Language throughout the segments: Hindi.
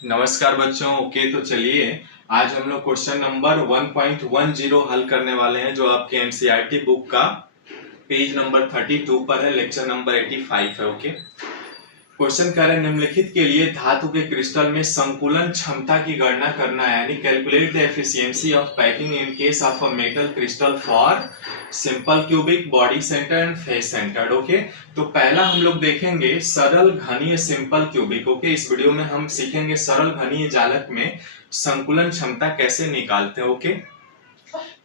नमस्कार बच्चों। ओके, तो चलिए आज हम लोग क्वेश्चन नंबर 1.10 हल करने वाले हैं, जो आपके एनसीईआरटी बुक का पेज नंबर 32 पर है, लेक्चर नंबर 85 है। ओके, क्वेश्चन कह रहे हैं निम्नलिखित के लिए धातु के क्रिस्टल में संकुलन क्षमता की गणना करना है, यानी calculate the efficiency of packing in case of a metal crystal for simple cubic, body centre and face centred. Okay, तो पहला हम लोग देखेंगे सरल घनीय सिंपल क्यूबिक। ओके, इस वीडियो में हम सीखेंगे सरल घनीय जालक में संकुलन क्षमता कैसे निकालते हैं। ओके,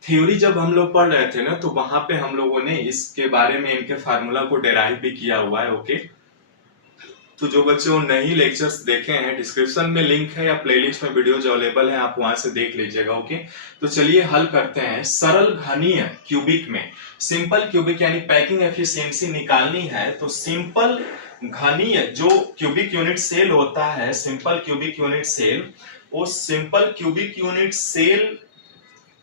थ्योरी जब हम लोग पढ़ रहे थे ना, तो वहां पे हम लोगों ने इसके बारे में इनके फार्मूला को डेराइव भी किया हुआ है। ओके, तो जो बच्चों नहीं लेक्चर्स देखे हैं, डिस्क्रिप्शन में लिंक है या प्लेलिस्ट में वीडियो जो अवेलेबल है, आप वहां से देख लीजिएगा। ओके, तो चलिए हल करते हैं। सरल घनीय क्यूबिक में सिंपल क्यूबिक यानी पैकिंग एफिशिएंसी निकालनी है, तो सिंपल घनीय जो क्यूबिक यूनिट सेल होता है, सिंपल क्यूबिक यूनिट सेल, वो सिंपल क्यूबिक यूनिट सेल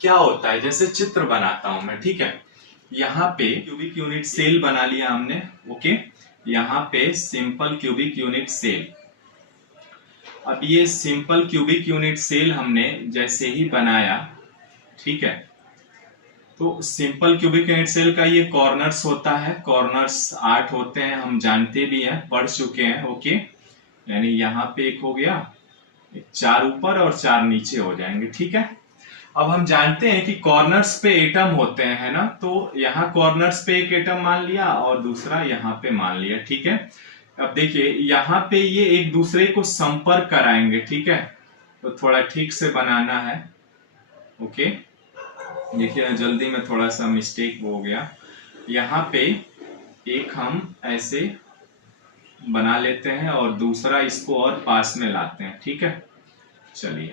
क्या होता है, जैसे चित्र बनाता हूं मैं। ठीक है, यहाँ पे क्यूबिक यूनिट सेल बना लिया हमने। ओके, यहाँ पे सिंपल क्यूबिक यूनिट सेल। अब ये सिंपल क्यूबिक यूनिट सेल हमने जैसे ही बनाया, ठीक है, तो सिंपल क्यूबिक यूनिट सेल का ये कॉर्नर्स होता है। कॉर्नर्स 8 होते हैं, हम जानते भी हैं, पढ़ चुके हैं। ओके, यानी यहाँ पे एक हो गया, 4 ऊपर और 4 नीचे हो जाएंगे। ठीक है, अब हम जानते हैं कि कॉर्नर्स पे एटम होते हैं, है ना, तो यहाँ कॉर्नर्स पे एक एटम मान लिया और दूसरा यहाँ पे मान लिया। ठीक है, अब देखिए यहाँ पे ये एक दूसरे को संपर्क कराएंगे। ठीक है, तो थोड़ा ठीक से बनाना है। ओके, देखिए जल्दी में थोड़ा सा मिस्टेक हो गया। यहाँ पे एक हम ऐसे बना लेते हैं और दूसरा इसको और पास में लाते हैं। ठीक है, चलिए,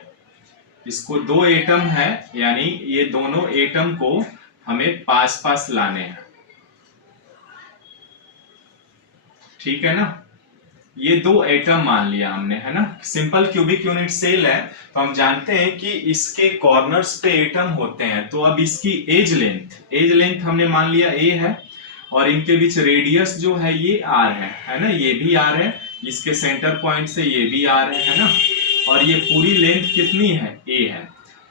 इसको 2 एटम है, यानी ये दोनों एटम को हमें पास पास लाने हैं। ठीक है ना, ये 2 एटम मान लिया हमने, है ना। सिंपल क्यूबिक यूनिट सेल है, तो हम जानते हैं कि इसके कॉर्नर्स पे एटम होते हैं। तो अब इसकी एज लेंथ हमने मान लिया a है, और इनके बीच रेडियस जो है ये r है ना, ये भी r है, इसके सेंटर पॉइंट से ये भी r है ना, और ये पूरी लेंथ कितनी है, a है।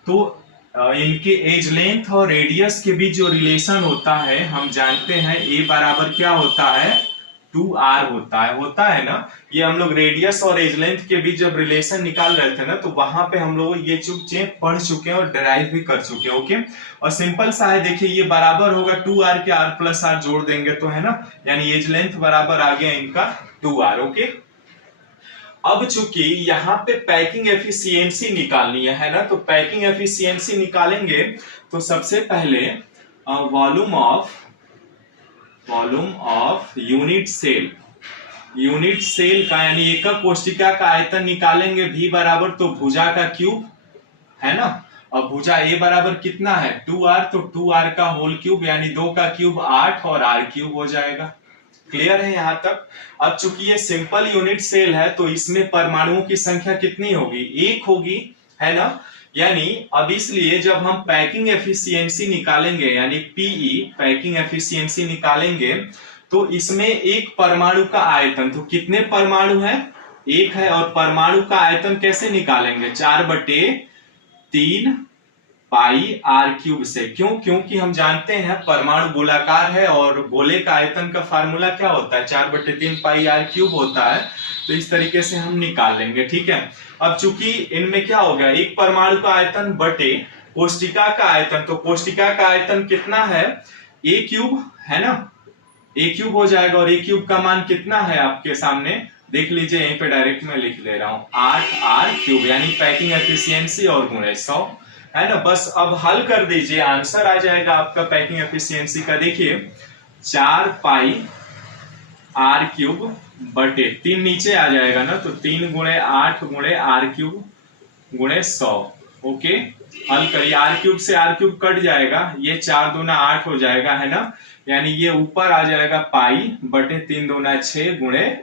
तो इनके एज लेंथ और रेडियस के बीच जो रिलेशन होता है, हम जानते हैं a बराबर क्या होता है, 2r होता है ना। ये हम लोग रेडियस और एज लेंथ के बीच जब रिलेशन निकाल रहे थे ना, तो वहां पे हम लोग ये चीजें पढ़ चुके हैं और डिराइव भी कर चुके हैं। ओके, और सिंपल सा है, देखिए ये बराबर होगा 2r के, r प्लस r जोड़ देंगे तो, है ना, यानी एज लेंथ बराबर आ गया इनका 2r। ओके, अब चूंकि यहाँ पे पैकिंग एफिशिएंसी निकालनी है ना, तो पैकिंग एफिशिएंसी निकालेंगे तो सबसे पहले वॉल्यूम ऑफ यूनिट सेल का, यानी एकक कोशिका का आयतन निकालेंगे। v बराबर तो भुजा का क्यूब, है ना। अब भुजा a बराबर कितना है, 2r, तो 2r का होल क्यूब, यानी 2 का क्यूब 8 और r क्यूब हो जाएगा। क्लियर है यहाँ तक। अब चूंकि ये सिंपल यूनिट सेल है, तो इसमें परमाणुओं की संख्या कितनी होगी, 1 होगी, है ना। यानी अब इसलिए जब हम पैकिंग एफिशिएंसी निकालेंगे, यानी पीई पैकिंग एफिशिएंसी निकालेंगे, तो इसमें एक परमाणु का आयतन, तो कितने परमाणु है, 1 है, और परमाणु का आयतन कैसे निकालेंगे, 4/3 पाई आर क्यूब से। क्यों, क्योंकि हम जानते हैं परमाणु गोलाकार है, और गोले का आयतन का फार्मूला क्या होता है, 4/3 पाई आर क्यूब होता है। तो इस तरीके से हम निकाल लेंगे। ठीक है, अब चूंकि इनमें क्या हो गया, एक परमाणु का आयतन बटे कोष्टिका का आयतन, तो कोष्टिका का आयतन कितना है, a क्यूब, है ना, a क्यूब हो जाएगा, और a क्यूब का मान कितना है आपके सामने देख लीजिए, यहीं पे डायरेक्ट में लिख ले रहा हूं, 8r क्यूब, यानी पैकिंग एफिशिएंसी और गुणे 100, है ना। बस अब हल कर दीजिए, आंसर आ जाएगा आपका पैकिंग एफिशिएंसी का। देखिए 4 पाई आर क्यूब बटे 3 नीचे आ जाएगा ना, तो 3 गुणे 8 गुणे आर क्यूब गुणे 100। ओके, हल करिए, आर क्यूब से आर क्यूब कट जाएगा, ये 4 दूना 8 हो जाएगा, है ना, यानी ये ऊपर आ जाएगा पाई बटे 3 दूना 6 गुणे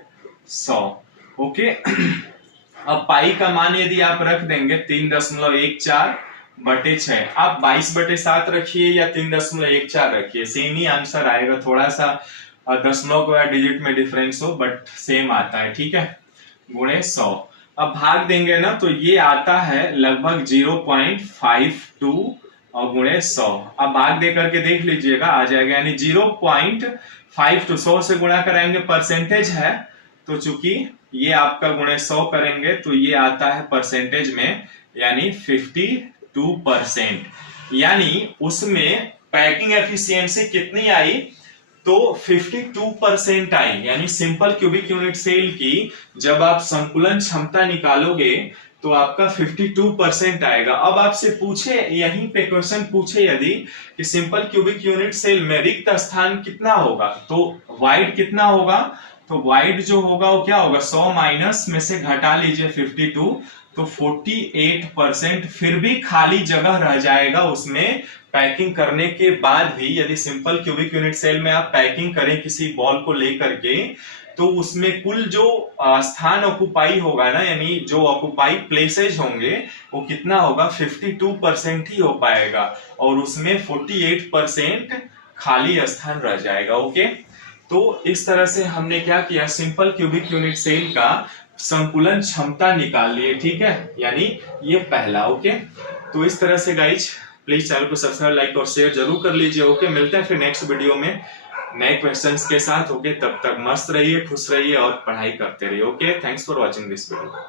100। ओके, अब पाई का मान यदि आप रख देंगे 3.14 बटे 6, आप 22/7 रखिए या 3.14 रखिए, सेम ही आंसर आएगा। थोड़ा सा दशमलव को या डिजिट में डिफरेंस हो, बट सेम आता है। ठीक है, गुणे 100। अब भाग देंगे ना तो ये आता है लगभग 0.52 और गुणे 100। अब भाग दे करके देख लीजिएगा, आ जाएगा, यानी 0.52 100 से गुणा कराएंगे, परसेंटेज है तो चूंकि ये आपका गुणे 100 करेंगे तो ये आता है परसेंटेज में, यानी 52%। यानी उसमें पैकिंग एफिशिएंसी कितनी आई, तो 52% आई। यानी सिंपल क्यूबिक यूनिट सेल की जब आप संकुलन क्षमता निकालोगे तो आपका 52% आएगा। अब आपसे पूछे, यहीं पे क्वेश्चन पूछे यदि कि सिंपल क्यूबिक यूनिट सेल में रिक्त स्थान कितना होगा, तो वाइड कितना होगा, तो वाइड जो होगा वो क्या होगा, 100 माइनस में से घटा लीजिए 52, तो 48% फिर भी खाली जगह रह जाएगा उसमें। पैकिंग करने के बाद भी यदि सिंपल क्यूबिक यूनिट सेल में आप पैकिंग करें किसी बॉल को लेकर के, तो उसमें कुल जो स्थान ऑक्युपाई होगा ना, यानी जो ऑक्युपाई प्लेसेज होंगे वो कितना होगा, 52% ही हो पाएगा और उसमें 48% खाली स्थान रह जाएगा। ओके, तो इस तरह से हमने क्या किया, सिंपल क्यूबिक यूनिट सेल का संकुलन क्षमता निकाल लिए। ठीक है, यानी ये पहला। ओके, तो इस तरह से गाइज प्लीज चैनल को सब्सक्राइब, लाइक और शेयर जरूर कर लीजिए। ओके, मिलते हैं फिर नेक्स्ट वीडियो में नए क्वेश्चंस के साथ। ओके, तब तक मस्त रहिए, खुश रहिए और पढ़ाई करते रहिए। Okay, thanks for watching this video.